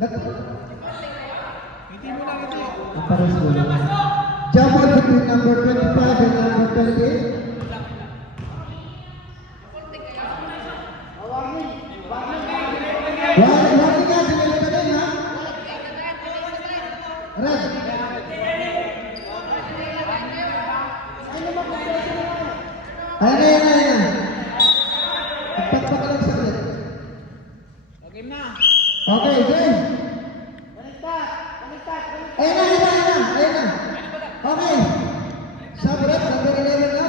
Jump ball between number 25 and number 28. Warning ka, tingnan ka din ha. Red. Ayun na. Pagpagpag ka lang saglit. Okay na. Okay, game. Ayun na. Okay. Sabret, number 11 na.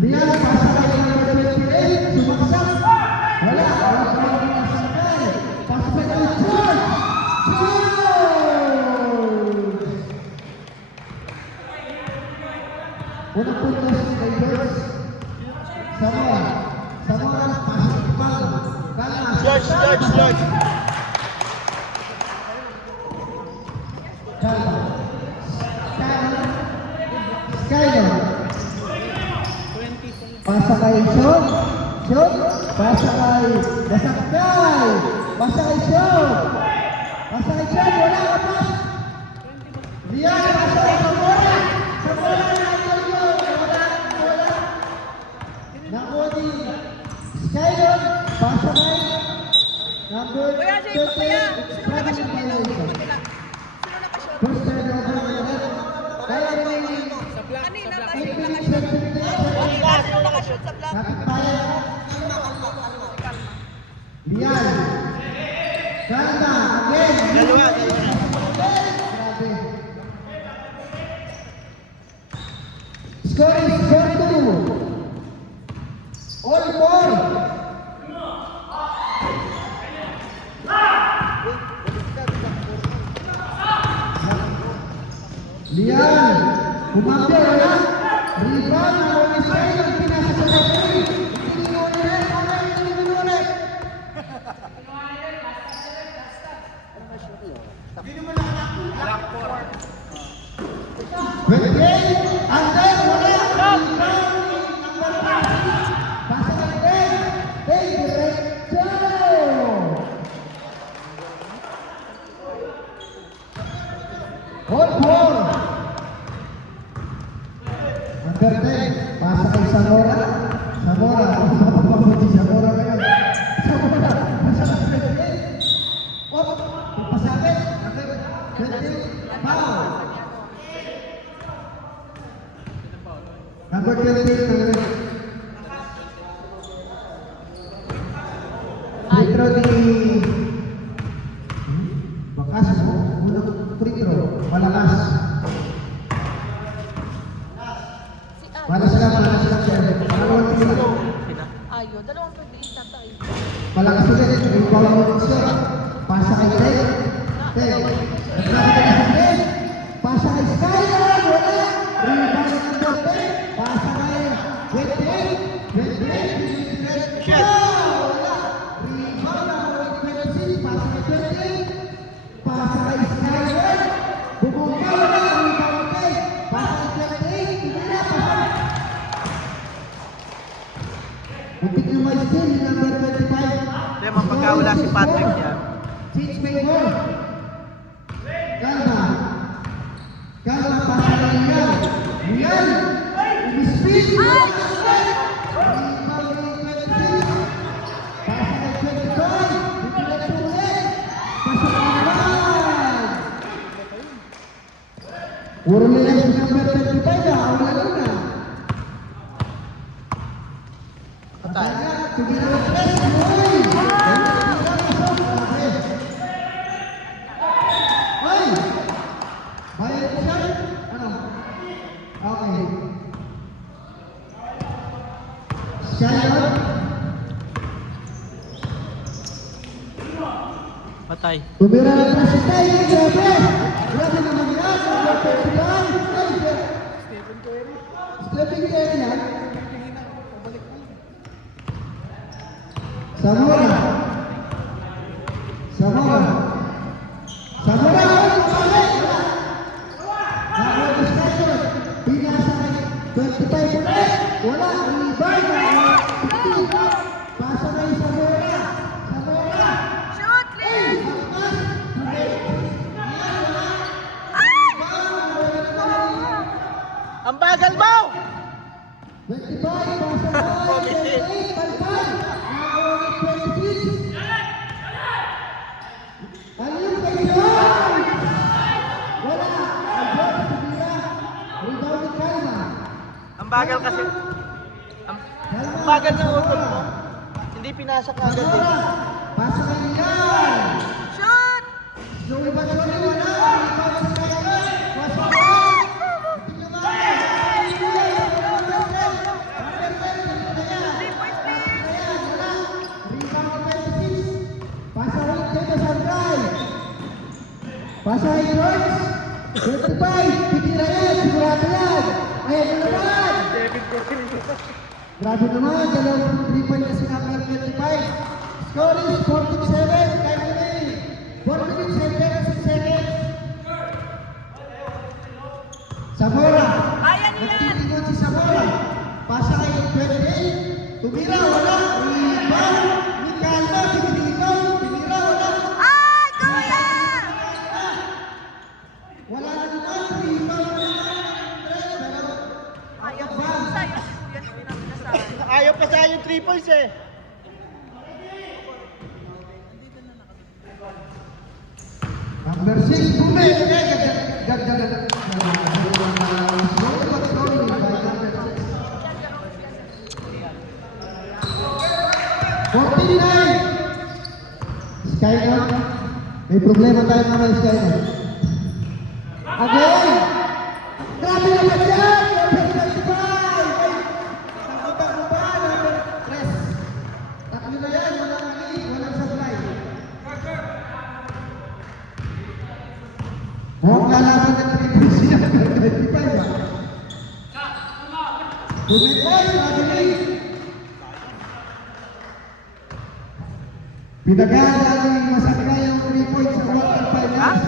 Lian, pasa kay number 28, sumaksak. Wala sumaksak. Pasa kay George. Unang puntos kay George. Samoa, pasok bal. George. Skyler. Pasa kay Sean. Pasa kay Dasakay. Pasa kay Sean. Wala ka pas. Lian, pasa kay Samora. Wala. Nakodi. Skyler. Pasa kay number 13. First turn over. Kaya remaining. Kanina ba nakashoot sa black? Lian. Kanda. Again. Dalawa. Grabe. Score is 4-2. All four. Lian. Kumampi wala. Rebound na wala sa'yo. Yung pinasa sa referee. Itinigil ulit. Wait, under, wala. Rebound number 5. Pasa kay Dave. Diretso. All four. Number 10, pasa kay Zamora. Mabuti Zamora ngayon. Pasa kay 28. Pasakit. Foul. Number 28. Free throw ni Bakas mo. Unang free throw. Malakas. Malas lang siya. Dalawang pila. Ayun, dalawang pagbilis na tayo. Malakas ulit. Rebound mo siya. Pasa kay Ted. Pasa kay Skyler. Wala. Rebound number 10. Pasa kay Wedwin. Wala. Rebound number 26. Pasa kay Wedwin. Pasa kay Skyler. Bumungkaw na. Rebound 10. Pasa kay Wedwin. Hindi na. Muntik na may steal. Number 25. Hindi, mapagkawala si Patrick yan. Change maker. Kalma para Lian. Umispin. Puro nila si number 25 na. Wala na. Patay. Sige na. Hoy! Bayad siya? Ano? Okay. Shalom. Patay. Tumira na po si Tayo. Grabe! Grabe naman yan. Stephen Curry yan. Zamora. Zamora! Nakapag-discussion. 25 ulit. Wala. Rebound na. 15. Pasa na yung Zamora. Zamora. Shoot, Ay! Liz! Hakmas. Ang bagal mo! 25. Pasa na. 28. Palpal. Nakawag 26. Ayun kayo yun! Wala! Ayun, Sabira! Rebound ni Kalma! Ang bagal kasi. Ang bagal ng utol mo. Hindi pinasa ka agad Zamora! eh. Pasa kayo yan! Shoot! Slowly but surely, wala! Rebound si Kalma! Pasa kayo! Pasa kay George! 25! Pitira yan! Sigurado yan! Ayan na naman! Grabe naman! Dalawang 3 point kasi number 25. Score is 47. Time remaining. 4 minutes and 36 seconds. Zamora! Kaya niya yan! Nagtitingon si Zamora. Pasa kay 28. Tumira, wala. Rebound. Ni Calma, pinitinaw. Tumira, wala. Ay, kuya! Wala na naman. Rebound na naman. Ayaw ko yung sa'yo. Yan ang pinapinasahan. Ayaw pa sa yung 3 points eh. Number 6, Bumay. Gagdagan. 49. Skyler. May problema tayo naman, Skyler. Again. Grabe naman yan. Number 25. Nakabang mo ba? Number 3. Tatlo na yan. Walang lead. Walang supply. Huwag lalaban ng 3 points siya. Number 25 ba? Bumikoy. Mabilis. Pinagdaan ng Masangkay ang 3 points sa quarterfinals.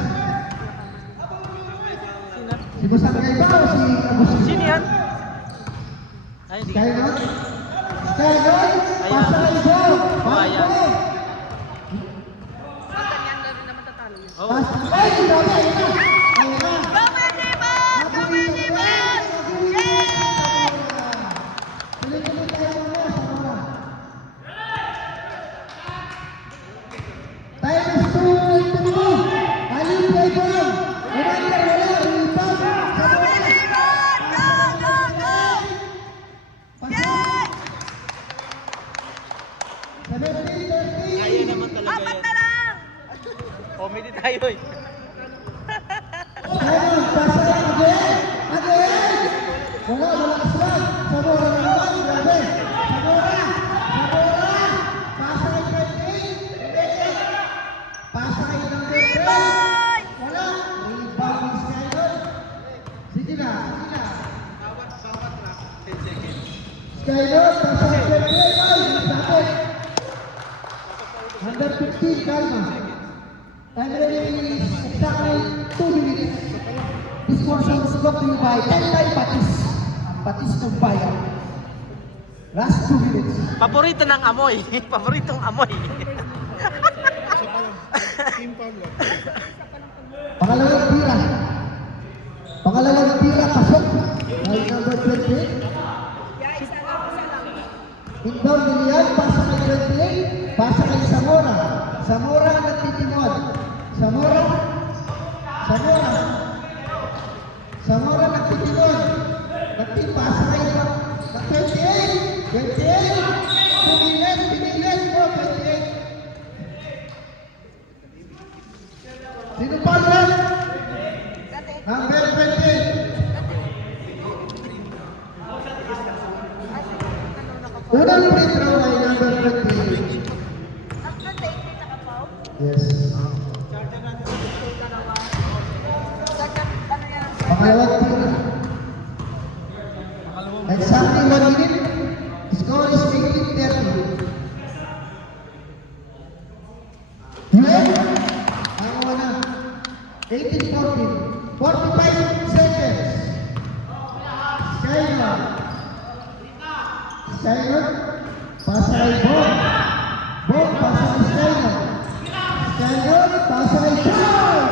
Si Masangkay ba o si Agustin? Sino yan? Ay, hindi. Skylord? Skylord? Pasa kay Joe! Ayan. Pasa! Pag ganyan na rin naman tatalo yun. Oh. Pasa! Ay! Grabe! Ayun na! Ayun na! Go, Benjiman! Go, Benjiman! Yay! Tuloy-tuloy tayo mo, Zamora. Time is 2:22. Alin play ball. Reminder, wala. Rebound. Go, Benjiman! Go, go, go! Pasa. Yay! 17-13. Ayaw naman talaga Apat yan. na lang! Comedy tayo eh. Simon, pasa again. Again. Wala aslan. Zamora na naman. Grabe. Zamora. Zamora. Pasa kay 28. Pasa kay number 10. Rebound! Wala. Rebound ni Skylord. Sige na. Sige na. Skylord, pasa kay 28. Ay, sakit. Number 15, Kalma. Time remaining is exactly 2 minutes. This portion is brought to you by Tentay Patis. Ang patis ng bayan. Last 2 minutes. Paborito ng amoy. Paboritong amoy. Pangalawang tira. Pangalawang tira, pasok. By number 20. Yeah, isa lang. Indown Lilian, pasa kay 28. Pasa kay Zamora. Zamora nagtitimon. Zamora. Zamora. Zamora nagtitimon. Nagtipasa kay 28. 28. Pinilit, pinilit po, 28. Sino pa ulit? Dati, Number 20. Unang free throw ay number 20. ang dati, hindi nakapaw. Yes. Second, ano yan? Pangalawang tira. Exactly 1 minute. Score is 18-30. Yun. Ang una. 18-14. 45 seconds. Skylord. Skynor. Skynor, pasa kay Bong. Bong, pasa kay Skynor. Skynor, pasa kay Charles.